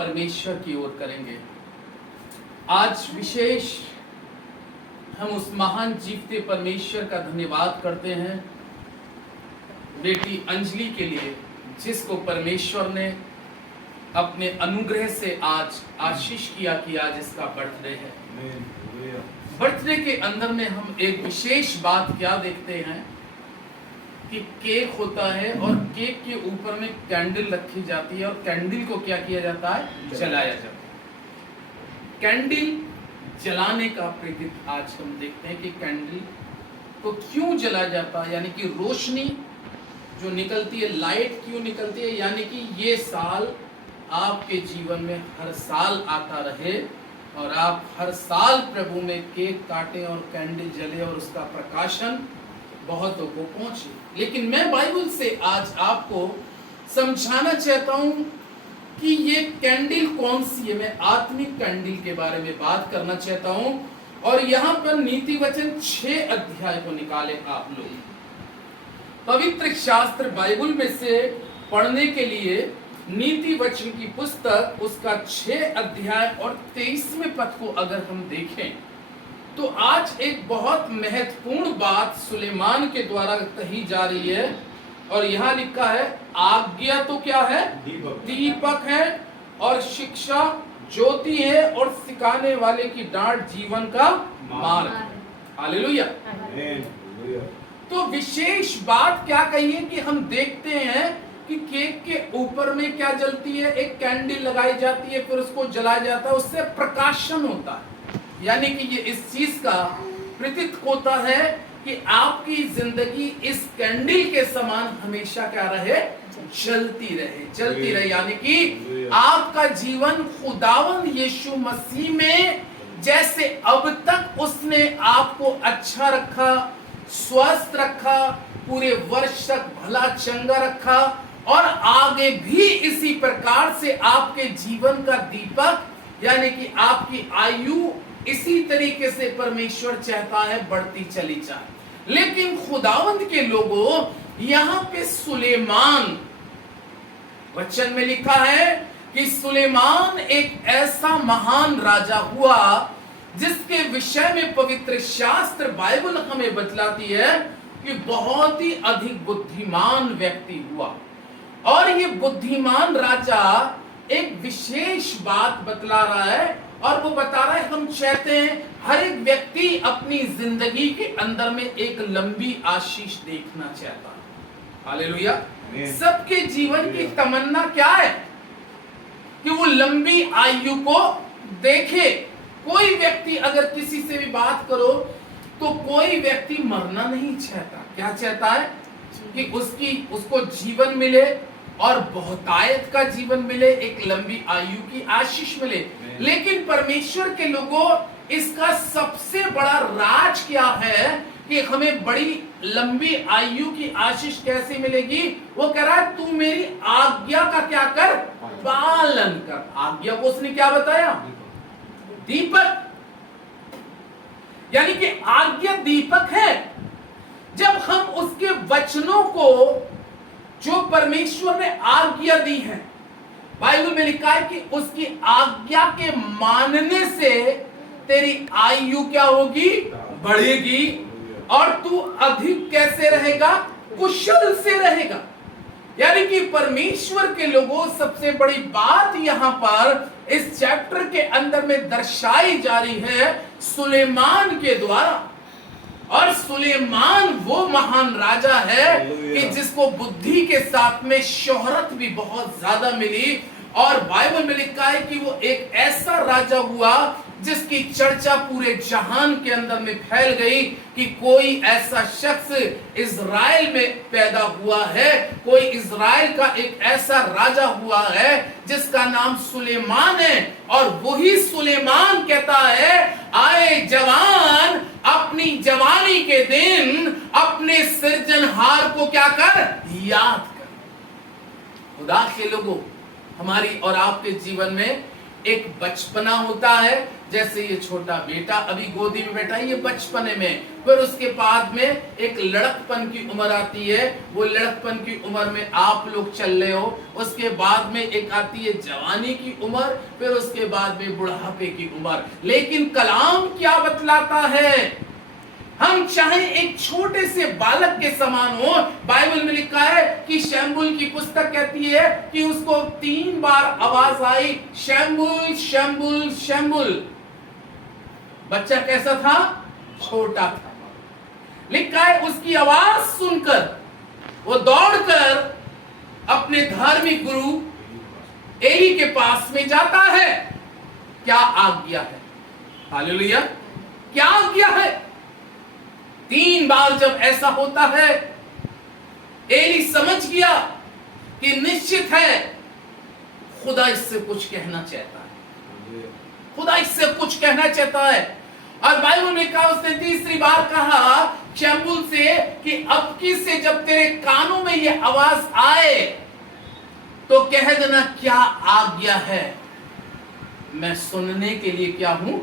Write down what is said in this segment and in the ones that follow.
परमेश्वर की ओर करेंगे। आज विशेष हम उस महान जीवते परमेश्वर का धन्यवाद करते हैं बेटी अंजलि के लिए, जिसको परमेश्वर ने अपने अनुग्रह से आज आशीष किया कि आज इसका बर्थडे है। बर्थडे के अंदर में हम एक विशेष बात क्या देखते हैं कि केक होता है और केक के ऊपर में कैंडल रखी जाती है और कैंडल को क्या किया जाता है, जलाया जाता है। कैंडल जलाने का प्रेरित आज हम देखते हैं कि कैंडल को क्यों जलाया जाता है, यानी कि रोशनी जो निकलती है, लाइट क्यों निकलती है, यानी कि ये साल आपके जीवन में हर साल आता रहे और आप हर साल प्रभु में केक काटें और कैंडल जले और उसका प्रकाशन बहुतों को पहुंचे। लेकिन मैं बाइबल से आज आपको समझाना चाहता हूं कि ये कैंडल कौन सी है। मैं आत्मिक कैंडल के बारे में बात करना चाहता हूं और यहां पर नीति वचन 6 अध्याय को निकाले आप लोग। पवित्र शास्त्र बाइबल में से पढ़ने के लिए नीति वचन की पुस्तक उसका 6 अध्याय और 23वें पद को अगर हम देखें तो आज एक बहुत महत्वपूर्ण बात सुलेमान के द्वारा कही जा रही है और यहाँ लिखा है, आज्ञा तो क्या है, दीपक है और शिक्षा ज्योति है और सिखाने वाले की डांट जीवन का मार्ग। हालेलुया। तो विशेष बात क्या कही है कि हम देखते हैं कि केक के ऊपर में क्या जलती है, एक कैंडल लगाई जाती है, फिर उसको जलाया जाता है, उससे प्रकाशन होता है। यानी कि ये इस चीज का प्रतीत होता है कि आपकी जिंदगी इस कैंडल के समान हमेशा क्या रहे, जलती रहे। यानी कि आपका जीवन खुदावंद यीशु मसीह में जैसे अब तक उसने आपको अच्छा रखा, स्वस्थ रखा, पूरे वर्ष तक भला चंगा रखा और आगे भी इसी प्रकार से आपके जीवन का दीपक यानी कि आपकी आयु इसी तरीके से परमेश्वर चाहता है बढ़ती चली जाए। लेकिन खुदावंद के लोगों, यहां पे सुलेमान, वचन में लिखा है कि सुलेमान एक ऐसा महान राजा हुआ जिसके विषय में पवित्र शास्त्र बाइबल हमें बतलाती है कि बहुत ही अधिक बुद्धिमान व्यक्ति हुआ। और ये बुद्धिमान राजा एक विशेष बात बतला रहा है और वो बता रहा है, हम चाहते हैं हर एक व्यक्ति अपनी जिंदगी के अंदर में एक लंबी आशीष देखना चाहता है। हालेलुया। सबके जीवन की तमन्ना क्या है कि वो लंबी आयु को देखे। कोई व्यक्ति अगर किसी से भी बात करो तो कोई व्यक्ति मरना नहीं चाहता। क्या चाहता है कि उसको जीवन मिले और बहुतायत का जीवन मिले, एक लंबी आयु की आशीष मिले। लेकिन परमेश्वर के लोगों, इसका सबसे बड़ा राज क्या है कि हमें बड़ी लंबी आयु की आशीष कैसे मिलेगी? वो कह रहा है, तू मेरी आज्ञा का क्या कर, पालन कर। आज्ञा को उसने क्या बताया? दीपक। यानी कि आज्ञा दीपक है। जब हम उसके वचनों को, जो परमेश्वर ने आज्ञा दी है, बाइबल में लिखा है कि उसकी आज्ञा के मानने से तेरी आयु क्या होगी, बढ़ेगी और तू अधिक कैसे रहेगा, कुशल से रहेगा। यानी कि परमेश्वर के लोगों, सबसे बड़ी बात यहां पर इस चैप्टर के अंदर में दर्शाई जा रही है सुलेमान के द्वारा। और सुलेमान वो महान राजा है कि जिसको बुद्धि के साथ में शोहरत भी बहुत ज्यादा मिली और बाइबल में लिखा है कि वो एक ऐसा राजा हुआ जिसकी चर्चा पूरे जहान के अंदर में फैल गई कि कोई ऐसा शख्स इज़राइल में पैदा हुआ है, कोई इज़राइल का एक ऐसा राजा हुआ है जिसका नाम सुलेमान है। और वही सुलेमान कहता है, आए जवान, अपनी जवानी के दिन अपने सृजनहार को क्या कर, याद कर। खुदा के लोगों, हमारी और आपके जीवन में एक बचपना होता है, जैसे ये छोटा बेटा अभी गोदी में बैठा है, ये बचपने में, फिर उसके बाद में एक लड़कपन की उम्र आती है, वो लड़कपन की उम्र में आप लोग चल रहे हो, उसके बाद में एक आती है जवानी की उम्र, फिर उसके बाद में बुढ़ापे की उम्र। लेकिन कलाम क्या बतलाता है? हम चाहे एक छोटे से बालक के समान हो। बाइबल में लिखा है कि शमूएल की पुस्तक कहती है कि उसको 3 बार आवाज आई, शमूएल शमूएल शमूएल। बच्चा कैसा था? छोटा था। लिखा है उसकी आवाज सुनकर वो दौड़कर अपने धार्मिक गुरु एली के पास में जाता है। क्या आज्ञा है? हालेलुया! क्या आज्ञा है? 3 बार जब ऐसा होता है, एली समझ गया कि निश्चित है खुदा इससे कुछ कहना चाहता है, खुदा इससे कुछ कहना चाहता है। और बाइबल में कहा, उसने तीसरी बार कहा शमूएल से कि अब की से जब तेरे कानों में ये आवाज आए तो कह देना क्या आज्ञा है, मैं सुनने के लिए क्या हूं?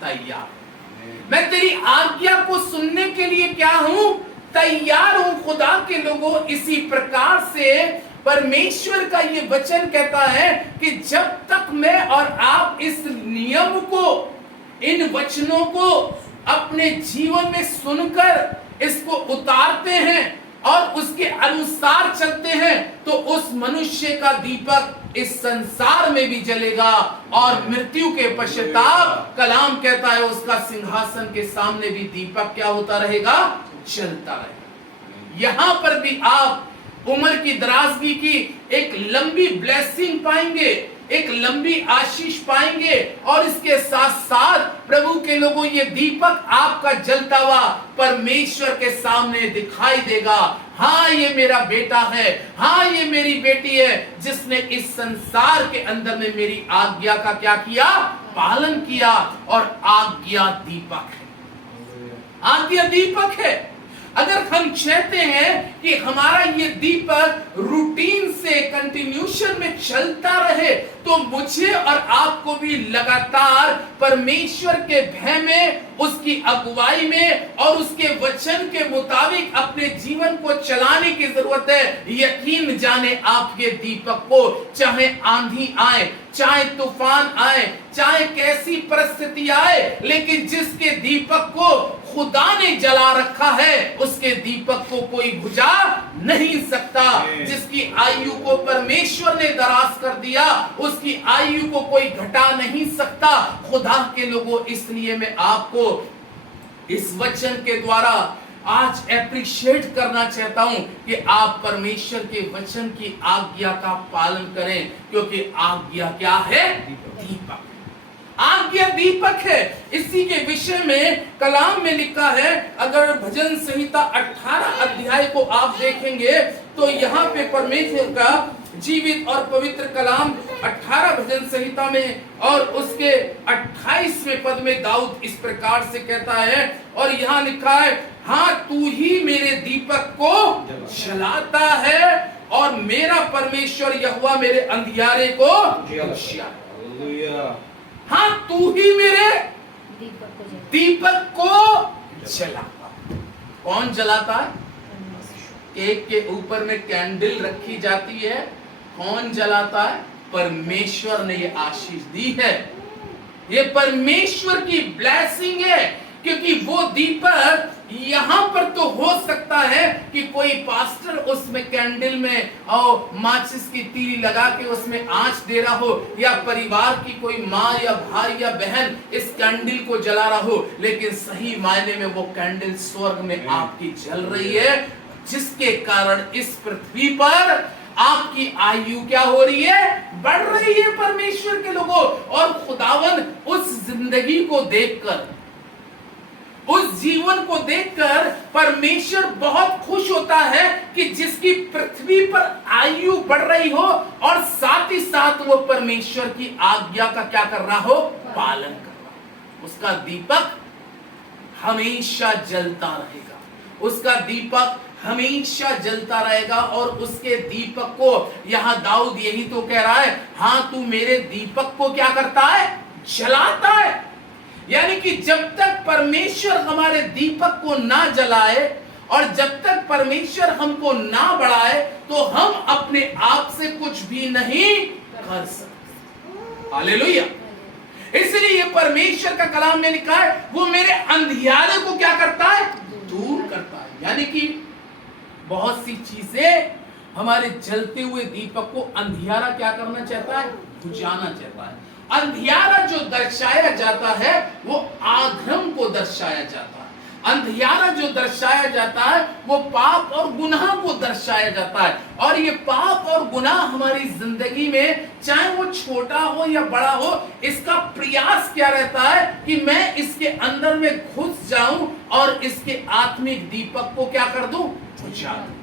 तैयार। मैं तेरी आज्ञा को सुनने के लिए क्या हूं? तैयार हूं। खुदा के लोगों, इसी प्रकार से परमेश्वर का ये वचन कहता है कि जब तक मैं और आप इस नियम को, इन वचनों को अपने जीवन में सुनकर इसको उतारते हैं और उसके अनुसार चलते हैं, तो उस मनुष्य का दीपक इस संसार में भी जलेगा और मृत्यु के पश्चाताप, कलाम कहता है, उसका सिंहासन के सामने भी दीपक क्या होता रहेगा? जलता रहेगा। यहां पर भी आप उम्र की दराजगी की एक लंबी ब्लेसिंग पाएंगे, एक लंबी आशीष पाएंगे। और इसके साथ साथ प्रभु के लोगों, ये दीपक आपका जलता हुआ परमेश्वर के सामने दिखाई देगा। हाँ, ये मेरा बेटा है, हाँ ये मेरी बेटी है, जिसने इस संसार के अंदर में मेरी आज्ञा का क्या किया? पालन किया। और आज्ञा दीपक है, आज्ञा दीपक है। अगर हम चाहते हैं कि हमारा ये दीपक रूटीन से कंटिन्यूशन में चलता रहे, तो मुझे और आपको भी लगातार परमेश्वर के भय में, उसकी अगुवाई में और उसके वचन के मुताबिक अपने जीवन को चलाने की जरूरत है। यकीन जाने आप ये दीपक को, चाहे आंधी आए, चाहे तूफान आए, चाहे कैसी परिस्थिति आए, लेकिन जिसके दीपक को खुदा ने जला रखा है, उसके दीपक को कोई बुझा नहीं सकता। जिसकी आयु को परमेश्वर ने दराज कर दिया, उसकी आयु को कोई घटा नहीं सकता। खुदा के लोगों, इसलिए मैं आपको इस वचन के द्वारा आज एप्रिशिएट करना चाहता हूं कि आप परमेश्वर के वचन की आज्ञा का पालन करें, क्योंकि आज्ञा क्या है? दीपक। आज्ञा दीपक है। इसी के विषय में कलाम में लिखा है, अगर भजन संहिता 18 अध्याय को आप देखेंगे तो यहाँ पे परमेश्वर का जीवित और पवित्र कलाम 18 भजन संहिता में और उसके 28वें पद में दाऊद इस प्रकार से कहता है, और यहाँ लिखा है, हाँ तू ही मेरे दीपक को जलाता है और मेरा परमेश्वर यहोवा मेरे अंधियारे को रोशनी। हाँ, तू ही मेरे दीपक को जलाता। कौन जलाता है? केक के ऊपर में कैंडल रखी जाती है, कौन जलाता है? परमेश्वर ने ये आशीष दी है। ये परमेश्वर की ब्लेसिंग है, क्योंकि वो दीपक यहां पर तो हो सकता है कि कोई पास्टर उसमें कैंडल में और माचिस की तीली लगा के उसमें आंच दे रहा हो, या परिवार की कोई माँ या भाई या बहन इस कैंडल को जला रहा हो, लेकिन सही मायने में वो कैंडल स्वर्ग में आपकी जल रही है, जिसके कारण इस पृथ्वी पर आपकी आयु क्या हो रही है? बढ़ रही है परमेश्वर के लोगों। और खुदावन उस जिंदगी को देखकर, उस जीवन को देखकर परमेश्वर बहुत खुश होता है कि जिसकी पृथ्वी पर आयु बढ़ रही हो और साथ ही साथ वो परमेश्वर की आज्ञा का क्या कर रहा हो? पालन कर रहा हो। उसका दीपक हमेशा जलता रहेगा, उसका दीपक हमेशा जलता रहेगा। और उसके दीपक को, यहाँ दाऊद यही तो कह रहा है, हाँ तू मेरे दीपक को क्या करता है, जलाता है। यानी कि जब तक परमेश्वर हमारे दीपक को ना जलाए और जब तक परमेश्वर हमको ना बढ़ाए तो हम अपने आप से कुछ भी नहीं कर सकते। हालेलुया। इसलिए परमेश्वर का कलाम में लिखा है वो मेरे अंधियारे को क्या करता है, दूर करता है। यानी कि बहुत सी चीजें हमारे जलते हुए दीपक को अंधियारा क्या करना चाहता है, बुझाना चाहता है। अंधियारा जो दर्शाया जाता है वो आधम को दर्शाया जाता है। अंधियारा जो दर्शाया जाता है वो पाप और गुनाह को दर्शाया जाता है। और ये पाप और गुनाह हमारी जिंदगी में चाहे वो छोटा हो या बड़ा हो, इसका प्रयास क्या रहता है कि मैं इसके अंदर में घुस जाऊं और इसके आत्मिक दीपक को क्या कर दूं, बुझा दूं।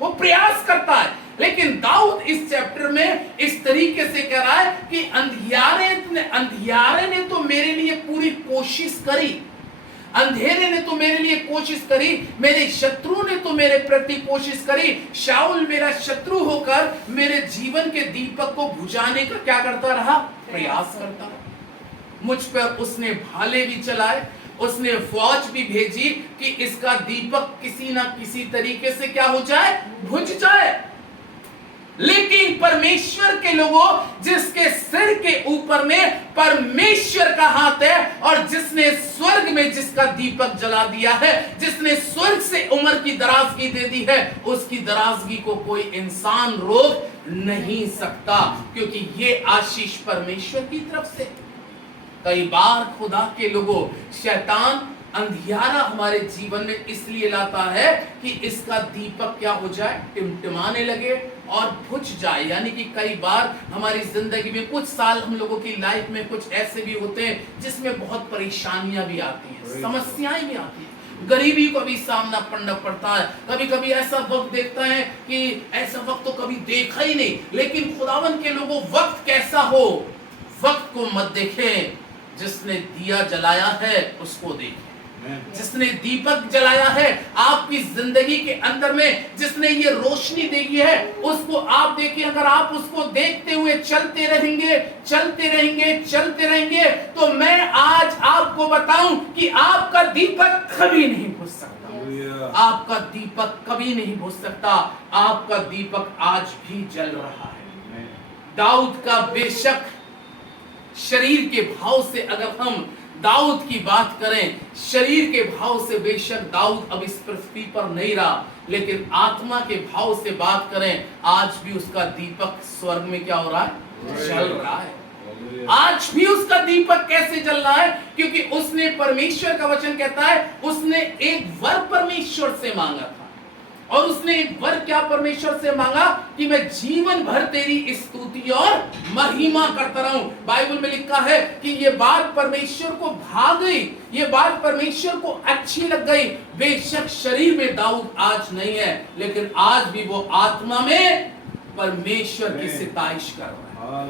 वो प्रयास करता है। लेकिन दाऊद इस चैप्टर में इस तरीके से कह रहा है कि अंधियारे ने तो मेरे लिए पूरी कोशिश करी, अंधेरे ने तो मेरे लिए कोशिश करी, मेरे शत्रु ने तो मेरे प्रति कोशिश करी। शाऊल मेरा शत्रु होकर मेरे जीवन के दीपक को बुझाने का क्या करता रहा, प्रयास करता रहा। मुझ पर उसने भाले भी चलाए, उसने फौज भी भेजी कि इसका दीपक किसी ना किसी तरीके से क्या हो जाए, बुझ जाए। लेकिन परमेश्वर के लोगों, जिसके सिर के ऊपर में परमेश्वर का हाथ है और जिसने स्वर्ग में जिसका दीपक जला दिया है, जिसने स्वर्ग से उम्र की दराजगी दे दी है, उसकी दराजगी को कोई इंसान रोक नहीं सकता, क्योंकि ये आशीष परमेश्वर की तरफ से। कई बार खुदा के लोगों, शैतान अंधियारा हमारे जीवन में इसलिए लाता है कि इसका दीपक क्या हो जाए, टिमटिमाने लगे और बुझ जाए। यानी कि कई बार हमारी जिंदगी में कुछ साल हम लोगों की लाइफ में कुछ ऐसे भी होते हैं जिसमें बहुत परेशानियां भी आती हैं, समस्याएं भी आती हैं, गरीबी को भी सामना करना पड़ता है। कभी कभी ऐसा वक्त देखता है कि ऐसा वक्त तो कभी देखा ही नहीं। लेकिन खुदावन के लोगों, वक्त कैसा हो, वक्त को मत देखें, जिसने दिया जलाया है उसको देखें। जिसने दीपक जलाया है आपकी जिंदगी के अंदर में, जिसने ये रोशनी देखी है, उसको आप देखिए। अगर आप उसको देखते हुए चलते रहेंगे, चलते रहेंगे, चलते रहेंगे, तो मैं आज आपको बताऊं कि आपका दीपक कभी नहीं बुझ सकता। आपका दीपक कभी नहीं बुझ सकता। आपका दीपक आज भी जल रहा है। दाऊद का बेशक शरीर के भाव से, अगर हम दाऊद की बात करें, शरीर के भाव से बेशक दाऊद अब इस पृथ्वी पर नहीं रहा, लेकिन आत्मा के भाव से बात करें, आज भी उसका दीपक स्वर्ग में क्या हो रहा है, जल रहा है। आज भी उसका दीपक कैसे जल रहा है, क्योंकि उसने, परमेश्वर का वचन कहता है, उसने एक वर परमेश्वर से मांगा था। और उसने एक वर क्या परमेश्वर से मांगा कि मैं जीवन भर तेरी स्तुति और महिमा करता रहूं। बाइबल में लिखा है कि ये बात परमेश्वर को भा गई, ये बात परमेश्वर को अच्छी लग गई। बेशक शरीर में दाऊद आज नहीं है, लेकिन आज भी वो आत्मा में परमेश्वर की सिताइश कर रहा है।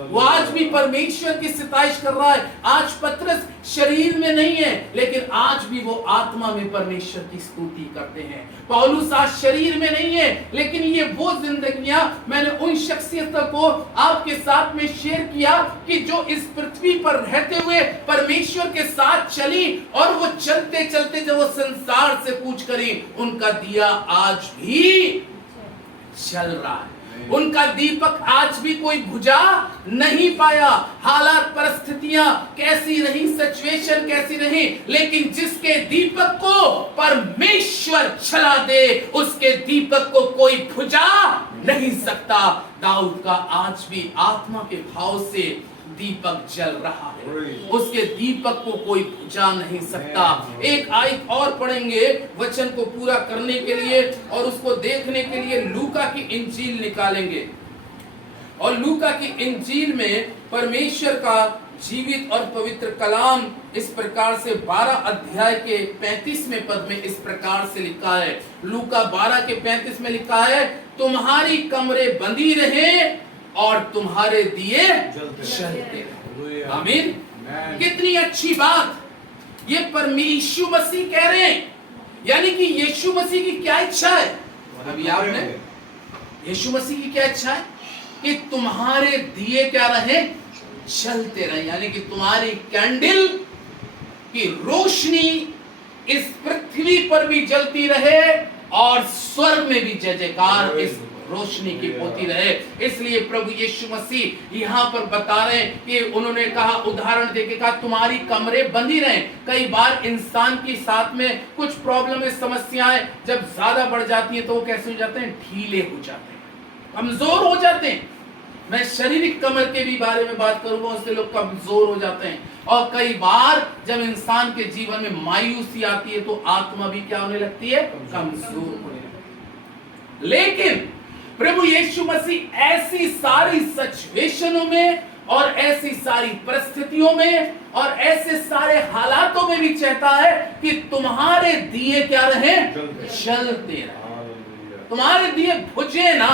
वो आज भी परमेश्वर की सिताइश कर रहा है। आज पतरस शरीर में नहीं है, लेकिन आज भी वो आत्मा में परमेश्वर की स्तुति करते हैं। पौलुस आज शरीर में नहीं है, लेकिन ये वो जिंदगियां, मैंने उन शख्सियतों को आपके साथ में शेयर किया कि जो इस पृथ्वी पर रहते हुए परमेश्वर के साथ चली, और वो चलते चलते जब वो संसार से कूच करी, उनका दिया आज भी जल रहा है। उनका दीपक आज भी कोई बुझा नहीं पाया। हालात, परिस्थितियां कैसी रही, सिचुएशन कैसी रही, लेकिन जिसके दीपक को परमेश्वर जला दे, उसके दीपक को कोई बुझा नहीं सकता। दाऊद का आज भी आत्मा के भाव से दीपक जल रहा है, उसके दीपक को कोई बुझा नहीं सकता। एक आयत और पढ़ेंगे वचन को पूरा करने के लिए, और उसको देखने के लिए लूका की इंजील निकालेंगे। और लूका की इंजील में परमेश्वर का जीवित और पवित्र कलाम इस प्रकार से 12 अध्याय के 35वें पद में इस प्रकार से लिखा है। लूका 12 के 35 में लिखा है, तुम्हारी कमरे बंदी रहे और तुम्हारे दिए जलते रहे। आमीन। कितनी अच्छी बात, ये परमेश्वर मसीह कह रहे हैं। यानी कि यीशु मसीह की क्या इच्छा है, अभी आपने यीशु मसीह की क्या इच्छा है कि तुम्हारे दिए क्या रहे, जलते रहे, यानी कि तुम्हारी कैंडल की रोशनी इस पृथ्वी पर भी जलती रहे और स्वर्ग में भी जय जयकार इस रोशनी की होती रहे। इसलिए प्रभु यीशु मसीह यहाँ पर बता रहे हैं कि उन्होंने कहा, उदाहरण देके कहा, तुम्हारी कमरे बंदी रहे। कई बार इंसान के साथ में कुछ प्रॉब्लम, समस्याएं जब ज्यादा बढ़ जाती हैं तो वो कैसे हो जाते हैं, ढीले हो जाते हैं, कमजोर हो जाते हैं। मैं शारीरिक कमर के भी बारे में बात करूंगा, उससे लोग कमजोर हो जाते हैं। और कई बार जब इंसान के जीवन में मायूसी आती है तो आत्मा भी क्या होने लगती है, कमजोर होने लगती है। लेकिन प्रभु यीशु मसीह ऐसी सारी सिचुएशनों में और ऐसी सारी परिस्थितियों में और ऐसे सारे हालातों में भी चाहता है कि तुम्हारे दिए क्या रहे, जलते रहे, तुम्हारे दिए बुझे ना।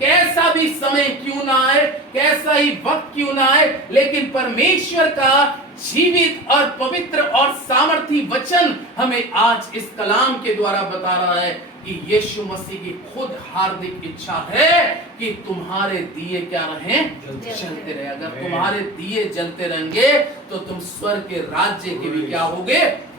कैसा भी समय क्यों ना आए, कैसा ही वक्त क्यों ना आए, लेकिन परमेश्वर का जीवित और पवित्र और सामर्थी वचन हमें आज इस कलाम के द्वारा बता रहा है कि यीशु मसीह की खुद हार्दिक इच्छा है कि तुम्हारे दिए क्या रहें, जलते रहे। अगर तुम्हारे दिए जलते रहेंगे तो तुम स्वर्ग के राज्य के भी क्या होगे,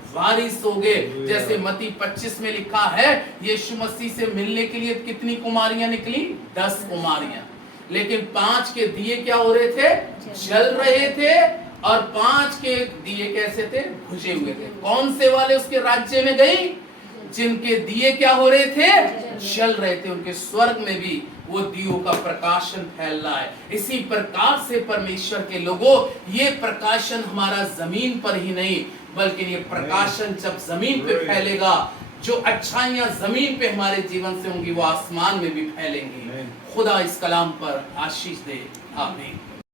वारिस होगे। जैसे मत्ती 25 में लिखा है, यीशु मसीह से मिलने के लिए कितनी कुमारियां निकली, 10 कुमारियां, लेकिन 5 के दिए क्या हो रहे थे, जल रहे थे, और 5 के दिए कैसे थे, बुझे हुए थे। कौन से वाले उसके राज्य में गई, जिनके दिए क्या हो रहे थे, जल रहे थे। उनके स्वर्ग में भी वो दियों का प्रकाशन फैल रहा है। इसी प्रकार से परमेश्वर के लोगों, ये प्रकाशन हमारा जमीन पर ही नहीं, बल्कि ये प्रकाशन जब जमीन पे फैलेगा, जो अच्छाइयां जमीन पे हमारे जीवन से होंगी वो आसमान में भी फैलेंगी। खुदा इस कलाम पर आशीष दे, आमीन।